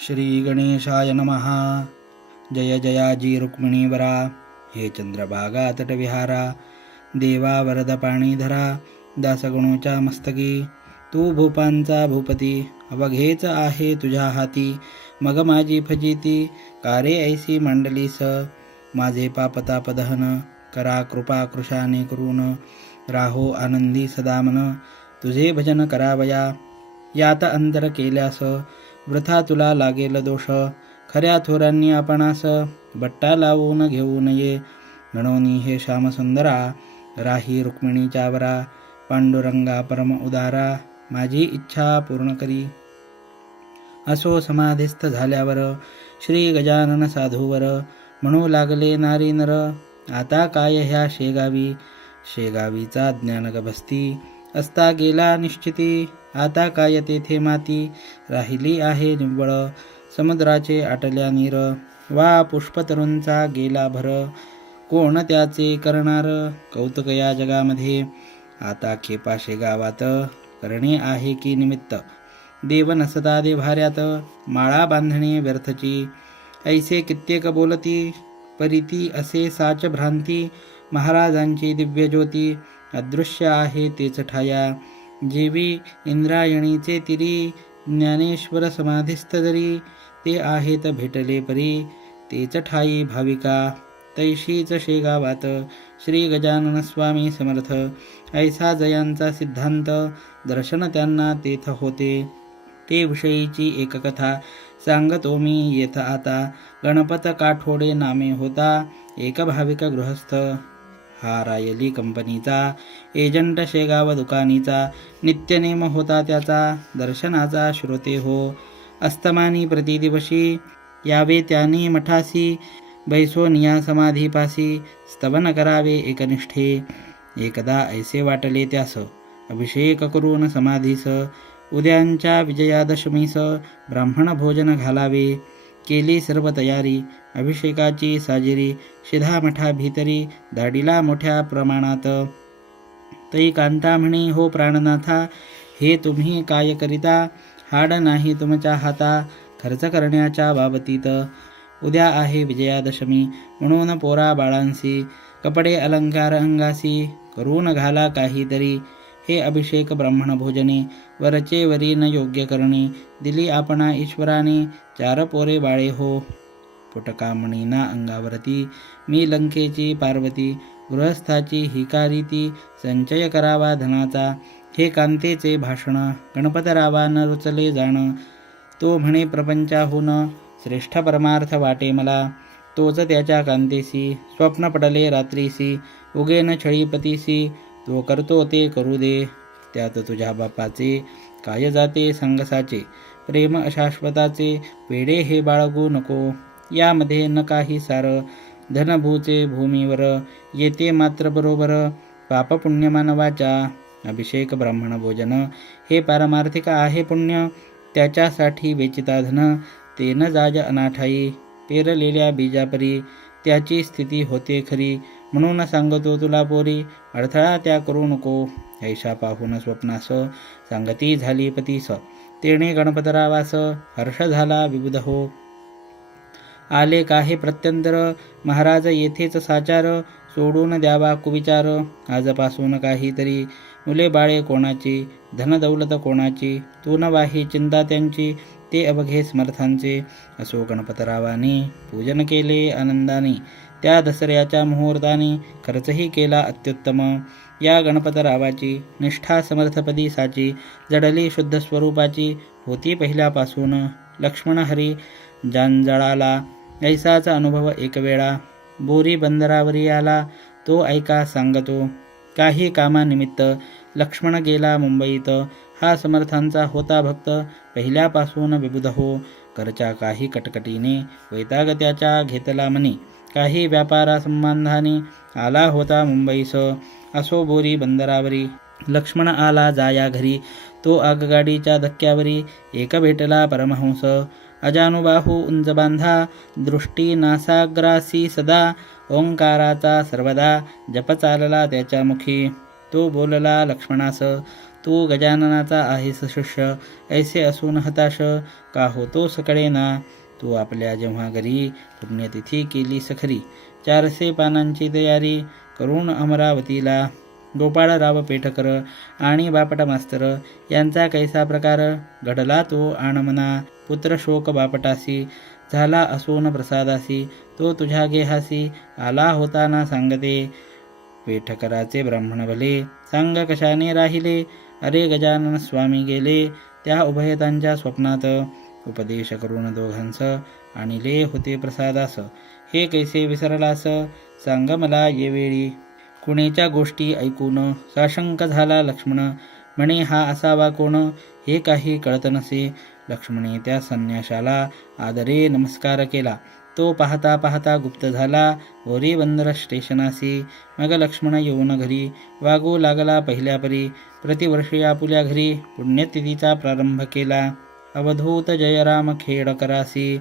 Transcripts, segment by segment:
श्री गणेशाय नमः. जय जयाजी रुक्मिणीवरा, हे चंद्रभागा तटविहारा. देवा वरद पाणीधरा, दासगणूच्या मस्तकी. तू भूपांचा भूपती, अवघेच आहे तुझ्या हाती. मग माझी फजिती, कारे ऐसी मांडलीस. माझे पापताप दहन, करा कृपा कृशाने करून. राहो आनंदी सदामन, तुझे भजन करावया. यात अंतर केल्यास, वृथा तुला लागेल दोष. खऱ्या थोरांनी आपणास, बट्टा लावून घेऊ नये. गणोनी हे श्यामसुंदरा, राही रुक्मिणीच्या वरा. पांडुरंगा परम उदारा, माझी इच्छा पूर्ण करी. असो समाधिस्थ झाल्यावर, श्री गजानन साधूवर. म्हणू लागले नारी नर, आता काय ह्या शेगावी. शेगावीचा ज्ञानगभस्ती, असता गेला निश्चिती. आता काय तेथे माती, राहिली आहे निव्वळ. समुद्राचे आटल्या नीर, वा पुष्पतरूंचा गेला भर. कोण त्याचे करणार कौतुक या जगामध्ये. आता खेपा शेगावात, करणे आहे की निमित्त. देव नसता देभाऱ्यात, माळा बांधणे व्यर्थची. ऐसे कित्येक बोलती, परिती असे साच भ्रांती. महाराजांची दिव्य ज्योती, अदृश्य आहे तेच ठाया. जेवी इंद्रायणीचे तिरी, ज्ञानेश्वर समाधिस्थ जरी. ते आहेत भेटले परी, तेच ठाई भाविका. तैशीच शेगावात, श्री गजानन स्वामी समर्थ. ऐसा जयांचा सिद्धांत, दर्शन त्यांना तेथ होते. ते विषयीची एक कथा, सांगतो मी येथ आता. गणपत काठोडे नामे होता, एक भाविक गृहस्थ. हा रायली कंपनीचा, एजंट शेगाव दुकानीचा. नित्यनेम होता त्याचा, दर्शनाचा श्रोते हो. अस्तमानी प्रतिदिवशी, यावे त्याने मठासी. बैसोनिया समाधीपासी, स्तवन करावे एकनिष्ठे. एकदा ऐसे वाटले त्यास, अभिषेक करून समाधीस. उद्यांच्या विजयादशमीस, ब्राह्मण भोजन घालावे. केली सर्व तयारी, अभिषेकाची साजिरी. शिधा मठा भीतरी, दाडीला मोठ्या प्रमाणात. तै कांता म्हणे, हो प्राणनाथा, हे तुम्ही काय करिता. हाड नाही तुमच्या हाता, खर्च करण्याच्या बाबतीत. उद्या आहे विजयादशमी, म्हणून पोरा बाळांसी. कपडे अलंकार अंगासी, करून घाला काहीतरी. हे अभिषेक ब्राह्मण भोजने, वरचे वरी न योग्य करणे. दिली आपणा ईश्वराने, 4 पोरे बाळे हो. पुटकामणीना अंगावरती, मी लंकेची पार्वती. गृहस्थाची हिकारी ती, संचय करावा धनाचा. हे कांतेचे भाषण, गणपतरावा न रुचले जाण. तो म्हणे प्रपंचाहून, श्रेष्ठ परमार्थ वाटे मला. तोच त्याच्या कांतेसी, स्वप्न पडले रात्रीसी. उगेन छळीपतीसी, तो करतो ते करू दे. त्यात तुझ्या बापाचे, काय जाते संगसाचे. प्रेम अशाश्वताचे, वेडे हे बाळगू नको. यामध्ये न काही सार, धनभूचे भूमीवर. येते मात्र बरोबर, पाप पुण्य मानवाच्या. अभिषेक ब्राह्मण भोजन, हे पारमार्थिक आहे पुण्य. त्याच्यासाठी वेचिता धन, ते न जाज अनाठाई. पेरलेल्या बीजापरी, त्याची स्थिती होते खरी. म्हणून सांगतो तुला पोरी, अडथळा त्या करू नको. ऐशा पाहून स्वप्नास, सांगती झाली पतीस. तेणे गणपतरावास, हर्ष झाला विबुध हो. आले काही प्रत्यंतर, महाराज येथेच साचार. सोडून द्यावा कुविचार, आजपासून काहीतरी. मुले बाळे कोणाची, धनदौलत कोणाची. तू न वाही चिंता त्यांची, ते अवघे समर्थांचे. असो गणपतरावाने, पूजन केले आनंदाने. त्या दसऱ्याच्या मुहूर्ताने, खर्चही केला अत्युत्तम. या गणपतरावाची, निष्ठा समर्थपदी साची. जडली शुद्ध स्वरूपाची, होती पहिल्यापासून. लक्ष्मण हरी जांजळाला, ऐसाच अनुभव एक वेळा. बोरी बंदरावरी आला, तो ऐका सांगतो. काही कामानिमित्त, लक्ष्मण गेला मुंबईत. हा समर्थांचा होता भक्त, पहिल्यापासून विबुध हो. करच्या काही कटकटीने, वैताग त्याच्या घेतला मनी. काही व्यापारा संबंधाने, आला होता मुंबईस. असो बोरी बंदरावरी, लक्ष्मण आला जाया घरी. तो आगगाडीच्या धक्क्यावरी, एक भेटला परमहंस. अजानुबाहू उंच बांधा, दृष्टी नासाग्रासी सदा. ओंकाराचा सर्वदा, जप चालला त्याच्या मुखी. तो बोलला लक्ष्मणास, तू गजाननाचा आहेस शिष्य, ऐसे असून हताश का होतोस कळेना. तू आपल्या जेव्हा घरी पुण्यतिथी केली सखरी, 400 पानांची तयारी करून अमरावतीला गोपाळराव पेठकर आणि बापट मास्तर यांचा कैसा प्रकार घडला तो आणमना. पुत्र शोक बापटासी झाला असून प्रसादासी, तो तुझ्या गेहासी आला होता ना सांगते. पेठकराचे ब्राह्मण भले सांग कशाने राहिले, अरे गजानन स्वामी गेले त्या उभयतांच्या स्वप्नात. उपदेश करून दोघांस आणिले होते प्रसादास, हे कैसे विसरलास सांग मला येवेळी. कुणीच्या गोष्टी ऐकून साशंक झाला लक्ष्मण, म्हणे हा असावा कोण हे काही कळत नसे. लक्ष्मणे त्या संन्याशाला आदरे नमस्कार केला, तो पाहता पाहता गुप्त झाला ओरी बंदर स्टेशनासी. मग लक्ष्मण येऊन घरी वागू लागला पहिल्या परी, प्रतिवर्षी आपुल्या घरी पुण्यतिथीचा प्रारंभ केला. अवधूत जयराम खेडकरासी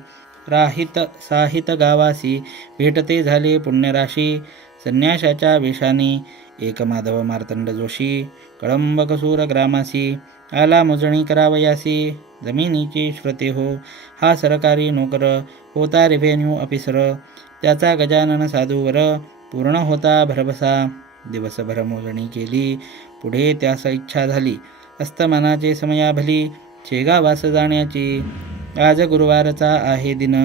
राहित साहित गावासी, भेटते झाले पुण्यराशी संन्याशाच्या वेशाने. एक माधव मार्तंड जोशी कळंब कसूर ग्रामासी, आला मोजणी करावयासी जमिनीची श्रुते हो. हा सरकारी नोकर होता रेव्हेन्यू ऑफिसर, त्याचा गजानन साधूवर पूर्ण होता भरवसा. दिवसभर मोजणी केली, पुढे त्यास इच्छा झाली अस्तमानाचे समयाभली शेगावास जाण्याची. आज गुरुवारचा आहे दिन,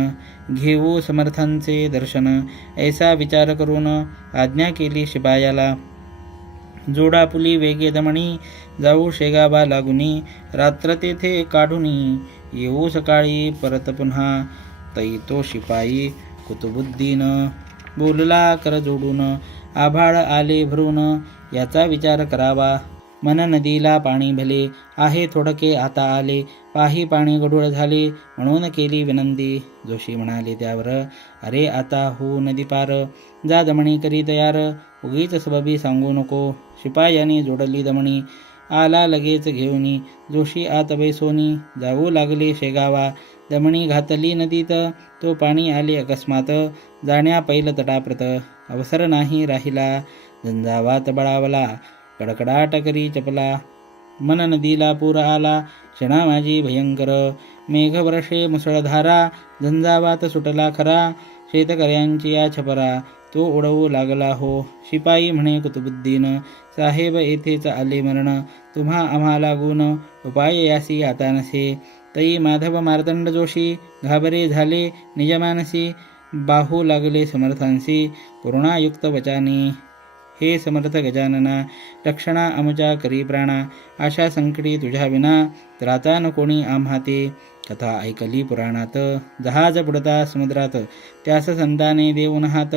घेऊ समर्थांचे दर्शन, ऐसा विचार करून आज्ञा केली शिपायाला. जोडापुली वेगे दमणी जाऊ शेगावा लागुनी, रात्र तेथे काढुनी येऊ सकाळी परत पुन्हा. तै तो शिपाई कुतुबुद्दीन बोलला कर जोडून, आभाळ आले भरून याचा विचार करावा. मन नदीला पाणी भले आहे थोडके आता आले, पाही पाणी गढूळ झाले म्हणून केली विनंती. जोशी म्हणाले त्यावर, अरे आता हो नदी पार, जा दमणी करी तयार, उगीच सबबी सांगू नको. शिपायाने जोडली दमणी, आला लगेच घेऊनी. जोशी आत बैसोनी जाऊ लागले शेगावा. दमणी घातली नदीत, तो पाणी आले अकस्मात, जाण्या पैल तटाप्रत अवसर नाही राहिला. झंझावात बळावला कडकडाट करी चपला, मन नदीला पूर आला क्षणा माझी भयंकर. मेघवर्षे मुसळधारा झंझावात सुटला खरा, शेतकऱ्यांची या छपरा तो उडवू लागला हो. शिपाई म्हणे कुतुबुद्दीन साहेब येथेच आले मरण, तुम्हा आम्हाला गुण उपाय यासी आता नसे. तई माधव मार्तंड जोशी घाबरे झाले निजमानसी, बाहू लागले समर्थांसी करुणायुक्त वचानी. हे समर्थ गजानना, रक्षणा आमच्या करी प्राणा, आशा संकटी तुझ्या विना त्राता न कोणी आम्हाते. कथा ऐकली पुराणात, जहाज बुडता समुद्रात, त्यास संताने देऊन हात,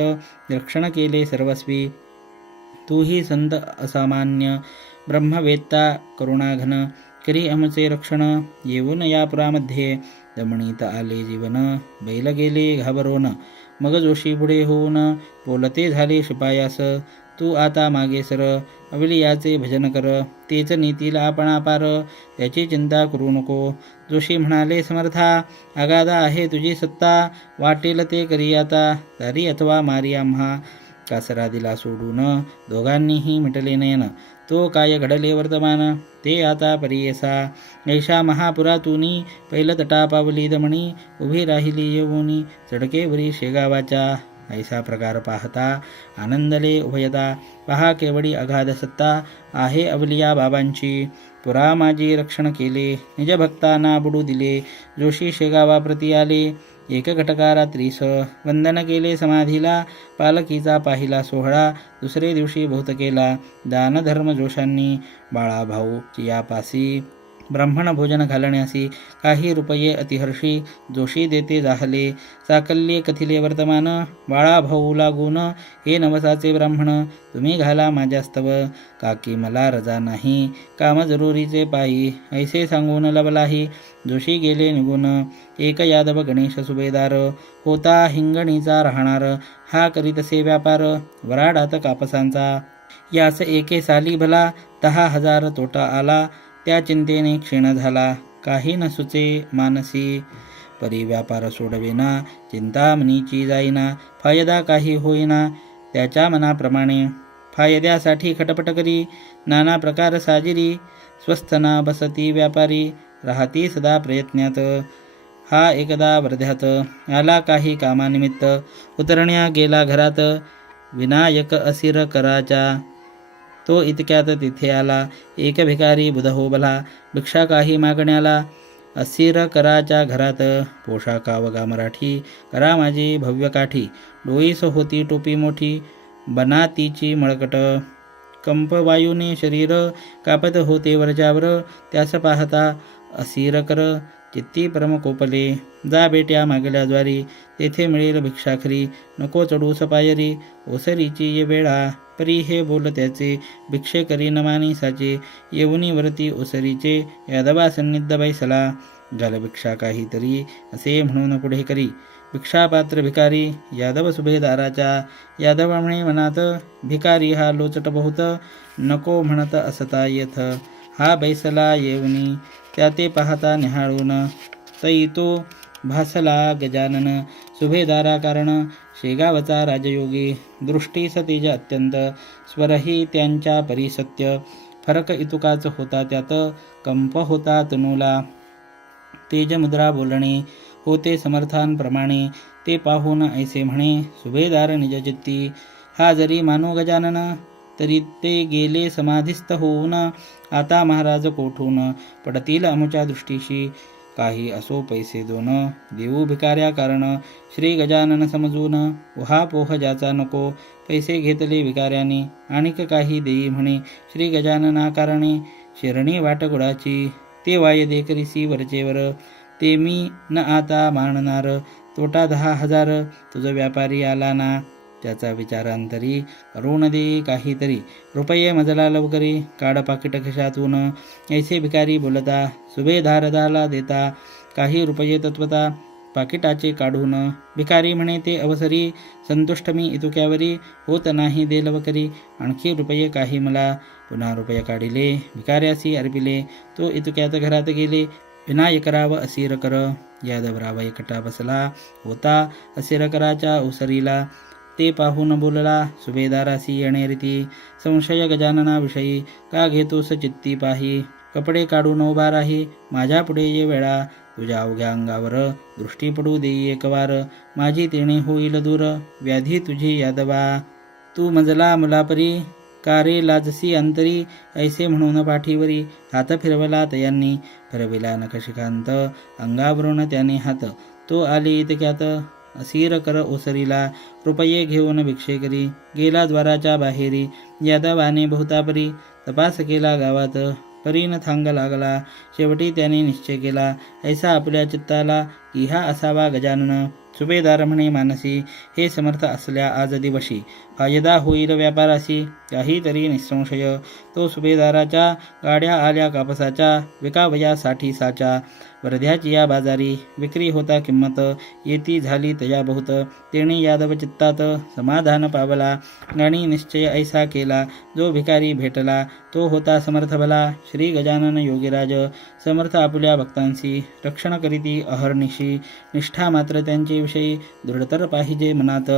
रक्षण केले सर्वस्वी. तूही संत असामान्य ब्रह्मवेत्ता करुणाघन, करी आमचे रक्षण येऊन या पुरामध्ये. दमणीत आले जीवन बैल गेले घाबरून, मग जोशी पुढे होऊन बोलते झाले शिपायास, तू आता मागे सर, अवलियाचे भजन कर, तेच नीतील आपण पार, त्याची चिंता करू नको. जोशी म्हणाले समर्था, आगादा आहे तुझी सत्ता, वाटेल ते करी आता, तारी अथवा मारी आम्हा. कासरा दिला सोडून दोघांनीही मिटले नयन, तो काय घडले वर्तमान ते आता परियसा. ऐशा महापुरातुनी पैल तटा पावली दमणी, उभी राहिली येऊनी चढकेवरी शेगावाच्या. ऐसा प्रकार पाहता आनंदले उभयता, पहा केवढी अगाध सत्ता आहे अवलिया बाबांची. पुरा माझी रक्षण केले, निज भक्तांना बुडू दिले. जोशी शेगावा प्रती आले, एक घटका रात्रीस वंदन केले समाधीला. पालखीचा पाहिला सोहळा दुसरे दिवशी बहुत केला, दानधर्म जोशांनी बाळाभाऊ चियापासी. ब्राह्मण भोजन घालण्यासी काही रुपये अतिहर्षी, जोशी देते जाहले. साकल्ये कथिले वर्तमान, बाळाभाऊ लागून हे नवसाचे ब्राह्मण, तुम्ही घाला माझ्यास्तव. काकी मला रजा नाही, काम जरुरीचे पायी, ऐसे सांगून लवलाही. जोशी गेले निघून. एक यादव गणेश सुभेदार होता हिंगणीचा राहणार, हा करीतसे व्यापार वराडात कापसांचा. यास एके साली भला 10,000 तोटा आला, त्या चिंतेने क्षीण झाला, काही न सुचे मानसी. परी व्यापार सोडविना, चिंता मनीची जाईना, फायदा काही होईना त्याच्या मनाप्रमाणे. फायद्यासाठी खटपट करी, नाना प्रकार साजिरी, स्वस्थना बसती व्यापारी, राहती सदा प्रयत्नात. हा एकदा वर्ध्यात, आला काही कामानिमित्त, उतरण्या गेला घरात, विनायक असिर कराचा. तो इतक्यात तिथे आला, एक भिकारी बुधहो भला, भिक्षा काही मागण्याला. असिर कराच्या घरात, पोशाखा वगा मराठी, करा माझी भव्य काठी. डोईस होती टोपी मोठी, बनातीची मळकट, कंपवायूने शरीर, कापत होते वरच्यावर. त्यास पाहता असिर कर, चित्ती परम कोपले. जा बेट्या मागल्या द्वारी, तेथे मिळेल भिक्षा खरी. नको चढूस पायरी, ओसरीची ये वेळा. परी हे बोल त्याचे, भिक्षे करी न मानी साचे. येऊनी वरती ओसरीचे, यादवा सन्निध बैसला. झालं भिक्षा काहीतरी, असे म्हणून पुढे करी. भिक्षापात्र भिकारी, यादव सुभेदाराच्या. यादव म्हणे मनात, भिकारी हा लोचट बहुत, नको म्हणत असता येथ. हा बैसला येऊनी, त्या ते पाहता निहाळून. तई तो भासला गजानन, सुभेदारा कारण. शेगावचा राजयोगी, दृष्टी सतेज अत्यंत. स्वरही त्यांच्या परी सत्य, फरक इतुकाच होता त्यात. कंप होता तनूला, तेज मुद्रा बोलणे, होते समर्थांप्रमाणे. ते पाहून ऐसे म्हणे, सुभेदार निजचित्ती. हा जरी मानो गजानन, तरी ते गेले समाधिस्थ होऊन. आता महाराज कोठून पडतील अमुच्या दृष्टीशी. काही असो पैसे दोन, देऊ भिकाऱ्या कारण. श्री गजानन समजून, उहापोह ज्याचा नको. पैसे घेतले भिकाऱ्याने, आणिक काही देई म्हणे. श्री गजानना कारणे, शिरणी वाट गुळाची. ते वायदे करीसी वरचेवर, ते मी न आता मानणार. तोटा 10,000, तुझ व्यापारी आला ना. त्याचा विचारांतरी, करून दे काहीतरी. रुपये मजला लवकरी, काढ पाकिट खिशातून. ऐसे भिकारी बोलता, सुभेदार झाला देता. काही रुपये तत्वता, पाकिटाचे काढून. भिकारी म्हणे ते अवसरी, संतुष्ट मी इतुक्यावरी. होत नाही दे लवकरी, आणखी रुपये काही मला. पुन्हा रुपये काढिले, भिकाऱ्यासी अर्पिले. तो इतुक्यात घरात गेले, विनायकराव असिर कर. यादवराव एकटा बसला होता असिर कराच्या ओसरीला. ते पाहून बोलला, सुभेदारासी येणे रीती. संशय गजाननाविषयी, का घेतोस चित्ती पाही. कपडे काढून उभा राही, माझ्या पुढे ये वेळा. तुझ्या अवघ्या अंगावर दृष्टी पडू देई एकवार. माझी तेणे होईल दूर, व्याधी तुझी यादवा. तू मजला मुलापरी, कारे लाजसी अंतरी. ऐसे म्हणून पाठीवरी, हात फिरवला तयांनी. फिरविला नखशिखांत, अंगावरून त्याने हात. तो आले इतक्यात, असिर कर ओसरीला. रुपये घेऊन भिक्षे करी, गेला द्वाराच्या बाहेरी. यादवाने बहुतापरी, तपास केला गावात. परीन थांग लागला, शेवटी त्याने निश्चय केला. ऐसा आपल्या चित्ताला, की हा असावा गजानन. सुभेदार म्हणे मानसी, हे समर्थ असल्या आज दिवशी. फायदा होईल व्यापारासी, काहीतरी निसंशय. तो सुभेदाराच्या गाड्या आल्या कापसाच्या. विकावयासाठी साचा, वर्ध्याची या बाजारी. विक्री होता किंमत, येती झाली तया बहुत. तेणे यादव चित्तात समाधान पावला, आणि निश्चय ऐसा केला. जो भिकारी भेटला, तो होता समर्थ भला. श्री गजानन योगीराज, समर्थ आपल्या भक्तांशी. रक्षण करीती अहर्निशी, निष्ठा मात्र त्यांचे विषयी. दृढतर पाहिजे मनात.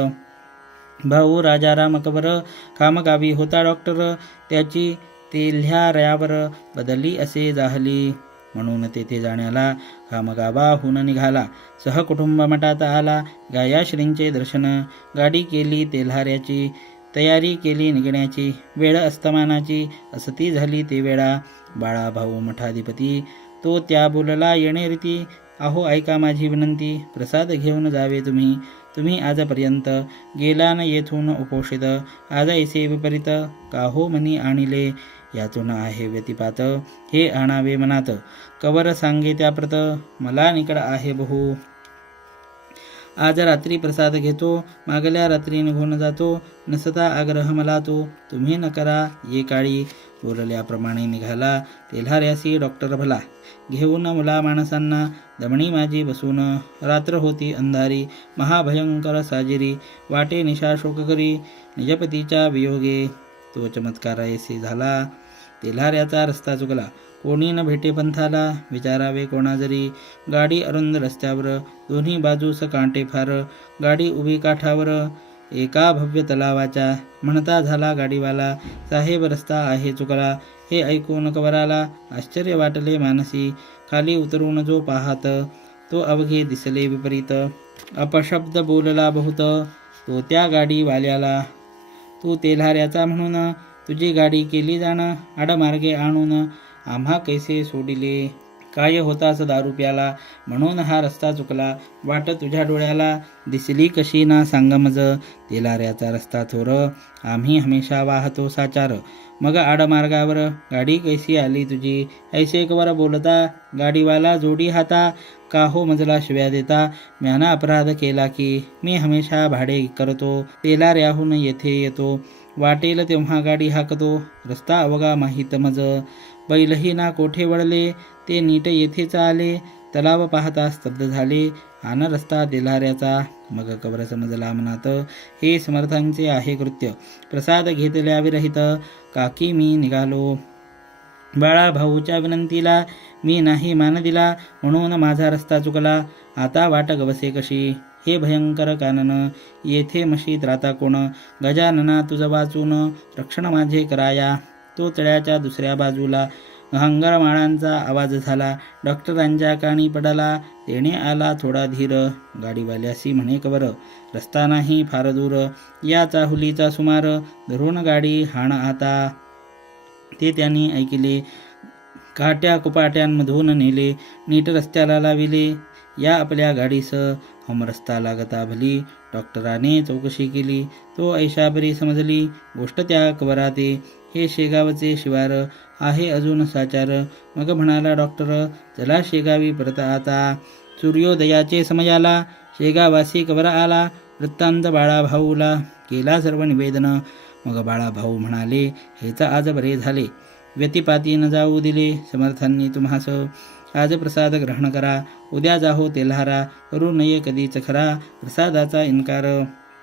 भाऊ राजाराम अकबर, खामगावी होता डॉक्टर. त्याची तेल्ह्याऱ्यावर बदली असे जाहली. म्हणून तेथे जाण्याला खामगावाहून निघाला. सहकुटुंब मठात आला, गाया श्रींचे दर्शन. गाडी केली तेल्हाऱ्याची, तयारी केली निघण्याची. वेळ अस्तमानाची, असती झाली ते वेळा. बाळा भाऊ मठाधिपती, तो त्या बोलला येणे रीती. अहो ऐका माझी विनंती, प्रसाद घेऊन जावे तुम्ही. तुम्ही आजपर्यंत गेला न येथून उपोषित. आज ऐसे विपरीत, काहो मनी आणिले. यातून आहे व्यतिपात, हे आणावे मनात. कवर सांगे त्याप्रत, मला निकड आहे बहु. आज रात्री प्रसाद घेतो, मागल्या रात्री निघून जातो. नसता आग्रह मला तो, तुम्ही न करा ये काळी. बोलल्याप्रमाणे निघाला तेल्हाऱ्यासी डॉक्टर भला. घेऊन मुला माणसांना, दमणी माझी बसून. रात्र होती अंधारी, महाभयंकर साजिरी. वाटे निशा शोक करी, निजपतीच्या वियोगे. तो चमत्कार ऐसे झाला, तेल्हाऱ्याचा रस्ता चुकला. कोणी न भेटे पंथाला, विचारावे कोणा जरी. गाडी अरुंद रस्त्यावर, दोन्ही बाजूस कांटे फार. गाडी उभी काठावर, एका भव्य तलावाच्या. म्हणता झाला गाडीवाला, साहेब रस्ता आहे चुकला. हे ऐकून कवराला आश्चर्य वाटले मानसी. खाली उतरून जो पाहत तो अवघे दिसले विपरीत. अपशब्द बोलला बहुत तो त्या गाडीवाल्याला. तू तेल्हाऱ्याचा म्हणून तुझी गाडी केली जाणं, आडमार्गे आणून आम्हा कैसे सोडिले. काय होतास दारू प्याला, म्हणून हा रस्ता चुकला. वाट तुझ्या डोळ्याला दिसली कशी ना सांग मज. तेलाऱ्याचा रस्ता थोर, आम्ही हमेशा वाहतो साचार. मग आडमार्गावर गाडी कैसी आली तुझी. ऐसे कवर बोलता गाडीवाला जोडी हाता. का हो मजला शिव्या देता, म्याना अपराध केला की. मी हमेशा भाडे करतो, तेलाऱ्याहून येथे येतो. वाटेल तेव्हा गाडी हाकतो, रस्ता अवघा माहीत मज. बैलही ना कोठे वळले, ते नीट येथेच आले. तलाव पाहता स्तब्ध झाले, आन रस्ता तेल्हाऱ्याचा. मग कवर समजला मनात, हे समर्थांचे आहे कृत्य. प्रसाद घेतल्या विरहित काकी मी निघालो. बाळा भाऊच्या विनंतीला मी नाही मान दिला, म्हणून माझा रस्ता चुकला. आता वाट गवसे कशी. हे भयंकर कानन, येथे मशीत राहता कोण. गजानना तुझ वाचून रक्षण माझे कराया. तो तळ्याच्या दुसऱ्या बाजूला हंगामाळांचा आवाज झाला. डॉक्टरांच्या कानी पडला. तेणे आला थोडा धीर. गाडीवाल्यासी म्हणे कवर, रस्ता नाही फार दूर. या चाहुलीचा सुमार, धरून गाडी हाण आता. ते त्यांनी ऐकले. काट्या कुपाट्यांमधून नेले, नीट रस्त्याला लाविले. या आपल्या गाडीस हम रस्ता लागता भली. डॉक्टराने चौकशी केली, तो ऐशाबरी समजली. गोष्ट त्या कवराते, हे शेगावचे शिवार आहे अजून साचार. मग म्हणाला डॉक्टर, चला शेगावी परत आता. सूर्योदयाचे समयाला शेगावासी कवर आला. वृत्तांत बाळाभाऊला केला सर्व निवेदन. मग बाळाभाऊ म्हणाले, हेच आज बरे झाले. व्यतिपाती न जाऊ दिले समर्थांनी तुम्हास. आज प्रसाद ग्रहण करा, उद्या जाहो तेल्हारा. करू नये कधीच खरा प्रसादाचा इन्कार.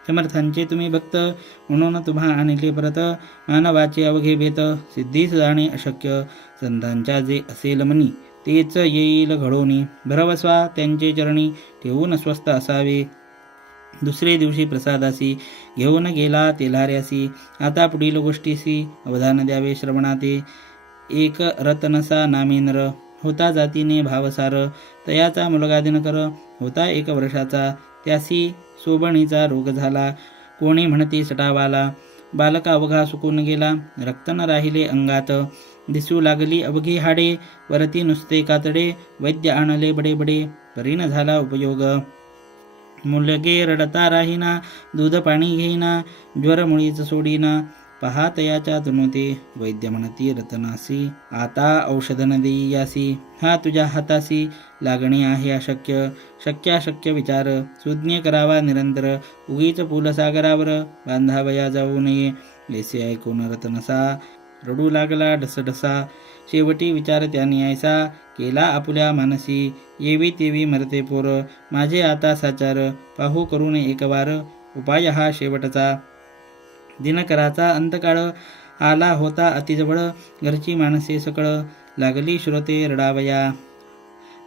समर्थांचे तुम्ही भक्त, म्हणून तुम्हा आणले परत. मानवाचे अवघे बेत, सिद्धीस जाणे अशक्य. संतांच्या जे असेल मनी, तेच येईल घडोनी. भरवस्वा त्यांचे चरणी, ठेवून स्वस्थ असावे. दुसरे दिवशी प्रसादासी घेऊन गेला तेल्हाऱ्यासी. आता पुढील गोष्टीसी अवधान द्यावे श्रवणाते. एक रतनसा नामेंद्र होता, जातीने भावसार. तयाचा मुलगा दिनकर होता 1 वर्षाचा. त्यासी सोबणीचा रोग झाला, कोणी म्हणते सटावाला. बालका अवघा सुकून गेला, रक्त न राहिले अंगात. दिसू लागली अवघी हाडे, वरती नुसते कातडे. वैद्य आणले बडे बडे, परीन झाला उपयोग. मुलगे रडता राहीना, दूध पाणी घेईना. ज्वर मुळीच सोडीना, पहा तयाच्या तुनुते. वैद्य म्हणती रतनासी, आता औषध न देईयासी. हा तुझ्या हातासी, लागणे आहे अशक्य. शक्याशक्य विचार, सुज्ञ करावा निरंतर. उगीच पूलसागरावर बांधावया जाऊ नये. ऐसे ऐकून रतनसा रडू लागला ढसढसा. शेवटी विचार त्याने ऐसा केला आपुल्या मानसी. येवी तेवी मरते पोर, माझे आता साचार. पाहू करून एकवार, उपाय हा शेवटचा. दिनकराचा अंतकाळ आला होता अतिजवळ. घरची माणसे सकळ लागली श्रोते रडावया.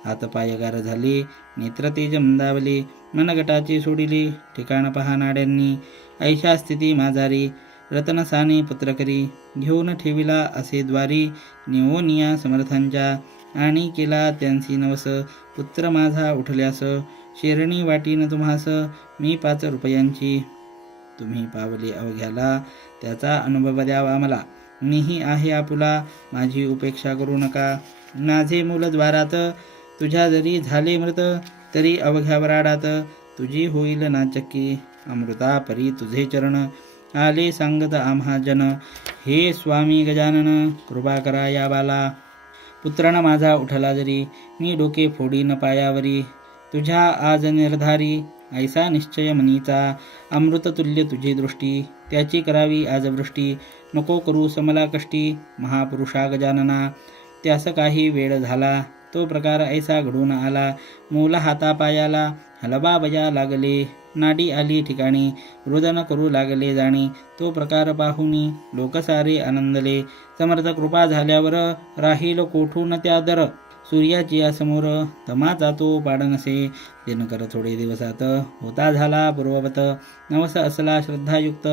हातपाय गार झाले, नेत्रतेज मंदावले. मनगटाचे सोडिले, ठिकाण पहा नाड्यांनी. ऐशा स्थिती माझारी, रतनसाने पुत्र करी. घेऊन ठेविला असे द्वारी, निवोनिया समर्थांच्या. आणि केला त्यांसी नवस, पुत्र माझा उठल्यास. शेरणी वाटीन तुम्हास, मी 5 रुपयांची. तुम्ही पावले अवघ्याला, त्याचा अनुभव द्यावा मला. मीही आहे आपुला, माझी उपेक्षा करू नका. माझे मूल द्वारात, तुझ्या जरी झाले मृत, तरी अवघ्यावर आडात. तुझी होईल नाचक्की, अमृता परी तुझे चरण. आले सांगत आम्हा जन, हे स्वामी गजानन. कृपा करा या बाला. पुत्र न माझा उठला जरी, मी डोके फोडीन पायावरी. तुझ्या आज निर्धारी, ऐसा निश्चय मनीचा. अमृततुल्य तुझी दृष्टी, त्याची करावी आज वृष्टी. नको करू समला कष्टी, महापुरुषा गजानना. त्यास काही वेळ झाला, तो प्रकार ऐसा घडून आला. मूल हातापायाला हलबा बया लागले. नाडी आली ठिकाणी, रुदन करू लागले जाणी. तो प्रकार पाहुनी लोक सारे आनंदले. समर्थ कृपा झाल्यावर, राहील कोठून त्या दर. सूर्याची या समोर तमाचा तो पाडनसे. दिनकर थोडे दिवसात होता झाला पूर्ववत. नवस असला श्रद्धायुक्त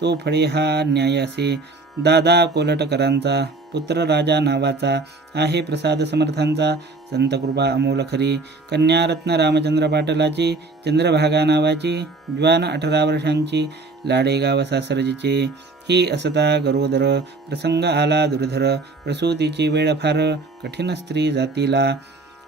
तो फळे हा न्याय असे. दादा कोलटकरांचा पुत्र राजा नावाचा आहे प्रसाद समर्थांचा. संत कृपा अमोल खरी कन्या रत्न रामचंद्र पाटलाची. चंद्रभागा नावाची ज्वान 18 वर्षांची. लाडेगाव सासरजीचे ही असता गरोदर. प्रसंग आला दुर्धर प्रसूतीची वेळ फार कठीण स्त्री जातीला.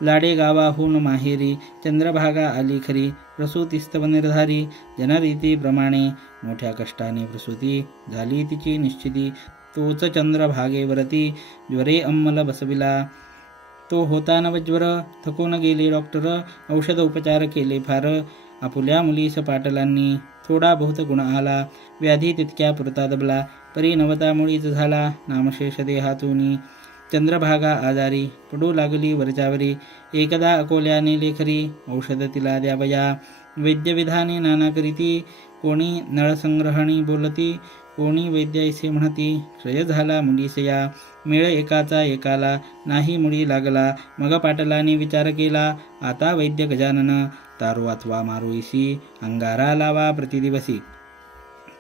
लाडेगावाहून माहेरी चंद्रभागा आली खरी. प्रसूतीस्तव निर्धारी जनरीतीप्रमाणे मोठ्या कष्टाने प्रसूती झाली तिची निश्चिती. तोच चंद्रभागेवरती ज्वरे अंमल बसविला. तो होता नवज्वर थकून गेले डॉक्टर. औषध उपचार केले फार. आपुल्या मुलीस पाटलांनी थोडा बहुत गुण आला. व्याधी तितक्या पुरता दबला. परी नवता मुळीच झाला नामशेष देहातूनी. चंद्रभागा आजारी पडू लागली वरच्यावरी. एकदा अकोल्याने लेखरी औषध तिला द्यावया. वैद्यविधाने नाना करीती. कोणी नळसंग्रहणी बोलती. कोणी वैद्यायसे म्हणती. क्षय झाला मुलीसया. मेळ एकाचा एकाला नाही मुळी लागला. मग पाटलाने विचार केला. आता वैद्य गजानन तारो अथवा मारोईसी. अंगारा लावा प्रतिदिवसी.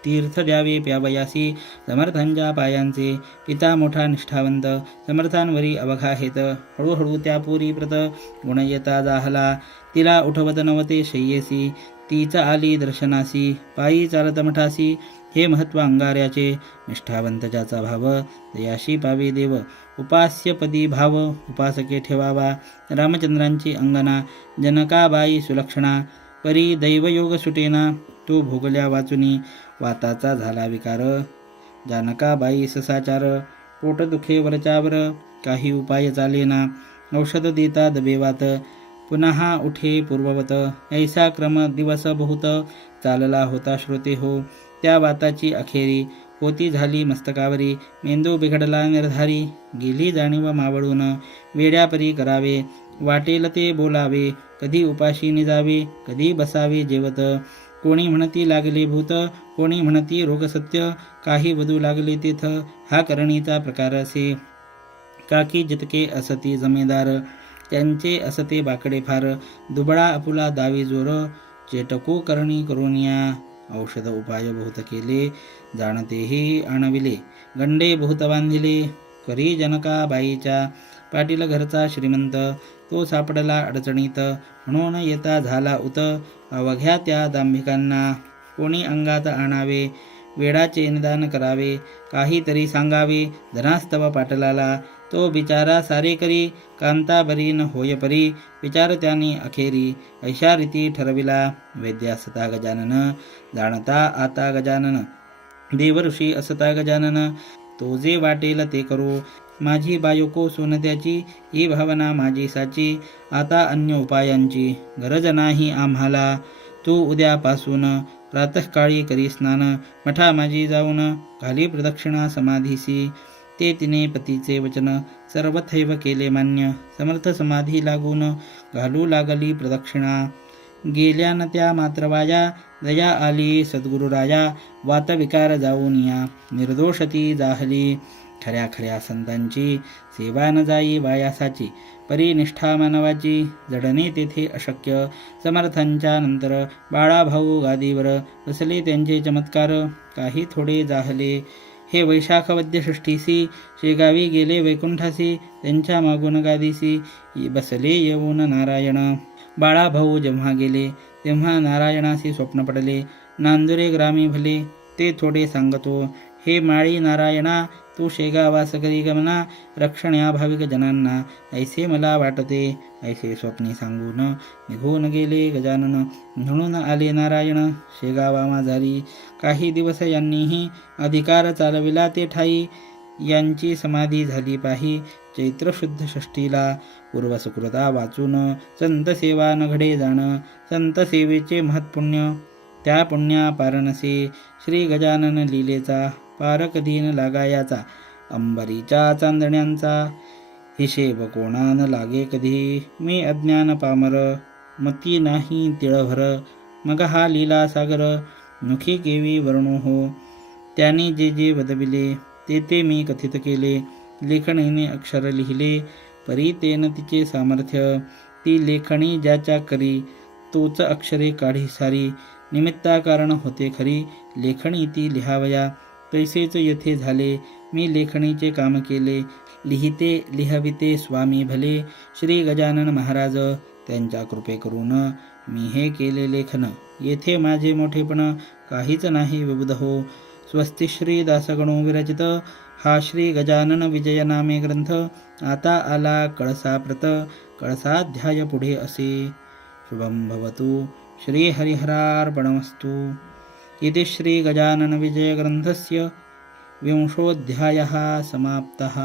तीर्थ द्यावे प्यावयासी समर्थांच्या पायांचे. पिता मोठा निष्ठावंत समर्थांवरी अवघा हेत. हळूहळू त्या पुरी प्रत गुण येता जाहला. तिला उठवत नवते शय्येसी. तीच आली दर्शनासी. पायी चालत मठासी. हे महत्व अंगाऱ्याचे निष्ठावंत ज्याचा भाव. दयाशी पावे देव उपास्यपदी भाव. उपासके ठेवावा रामचंद्रांची अंगना. जनकाबाई सुलक्षणा परी दैवयोग सुटेना. तो भोगल्या वाचुनी वाताचा झाला विकार. जानकाबाई ससाचार पोट दुखे वरच्यावर. काही उपाय चालेना. औषध देता दबेवात. पुन्हा उठे पूर्ववत. ऐसा क्रम दिवस बहुत चालला होता श्रोते हो. त्या वाताची अखेरी होती झाली मस्तकावरी. मेंदू बिघडला निर्धारी. गेली जाणीव मावळून. वेड्यापरी करावे वाटेल ते बोलावे. कधी उपाशी निजावे कधी बसावे जेवत. कोणी म्हणती लागले भूत. कोणी म्हणती रोग सत्य. काही वधू लागले तेथ. हा करणीचा प्रकार असे. काकी जितके असती जमेदार त्यांचे असते बाकडे फार. दुबळा अपुला दावी जोर. चेटकू करणी करोनिया. औषध उपाय बहुत केले जाणतेही आणविले. गंडे बहुत बांधिले करी जनकाबाईच्या. पाटील घरचा श्रीमंत तो सापडला अडचणीत. म्हणून येता झाला उत. अवघ्या त्या दांभिकांना कोणी अंगात आणावे. वेडाचे निदान करावे. काहीतरी सांगावे धनास्तव पाटलाला. तो बिचारा सारे करी. कांता बरी न होय परी. विचार त्याने अखेरी ऐशा रीती ठरविला. वैद्य असता गजानन जाणता आता गजानन. देवऋषी असता गजानन तो जे वाटेल ते करू. माझी बायको सोनत्याची ही भावना माझी साची. आता अन्य उपायांची गरज नाही आम्हाला. तू उद्यापासून प्रातःकाळी करी स्नान. मठा माझी जाऊन घाली प्रदक्षिणा समाधीसी. ते तिने पतीचे वचन सर्वथैव केले मान्य. समर्थ समाधी लागून घालू लागली प्रदक्षिणा. गेल्यान त्या मात्र वाया. दया आली सद्गुरुराया. वातविकार जाऊन या निर्दोष ती जाहली. खऱ्या खऱ्या संतांची सेवा न जाई वायासाची. परी निष्ठा मानवाची जडणे तेथे अशक्य. समर्थांच्या नंतर बाळाभाऊ गादीवर बसले त्यांचे चमत्कार. काही थोडे जाहले हे वैशाख वद्य षष्ठीसी. शेगावी गेले वैकुंठासी. त्यांच्या मागून गादीसी बसले येऊन नारायण. बाळाभाऊ जेव्हा गेले तेव्हा नारायणासी स्वप्न पडले. नांदुरे ग्रामी भले ते थोडे सांगतो. हे माळी नारायणा तू शेगावास करी गमना. रक्षण या भाविक जनांना ऐसे मला वाटते. ऐसे स्वप्नी सांगून निघून गेले गजानन. म्हणून आले नारायण शेगावा माझारी. काही दिवस यांनीही अधिकार चालविला ते ठाई. यांची समाधी झाली पाही चैत्र शुद्ध षष्टीला. पूर्वसुकृता वाचून संत सेवा न घडे जाण. संत सेवेचे महत्पुण्य त्या पुण्या पारणसे. श्री गजानन लीलेचा पार कधी न लागायाचा. अंबरीच्या चांदण्यांचा हिशेब कोणान लागे कधी. मी अज्ञान पामर मती नाही तिळभर. मग हा लीला सागर मुखी केवी वर्णू हो. त्यांनी जे जे वदविले ते ते मी कथित केले. लेखणीने अक्षर लिहिले परी तेन तिचे सामर्थ्य, ती लेखणी ज्याच्या करी, तोच अक्षरे काढी सारी. निमित्ताकारण होते खरी, लेखणी ती लिहावया. तैसेच येथे झाले, मी लेखणीचे काम केले. लिहिते लिहविते स्वामी भले, श्री गजानन महाराज त्यांच्या कृपे करून मी हे केले लेखन. येथे माझे मोठेपण काहीच नाही विबुध हो. स्वस्ति श्री दासगणो विरचित हा श्री गजानन विजय नामे ग्रंथ आता आला कळसाप्रत. कळसाध्याय पुढे असे. शुभं भवतु. श्री हरिहरार्पणमस्तु. इति श्री गजानन विजय ग्रंथस्य 20ोऽध्यायः समाप्तः.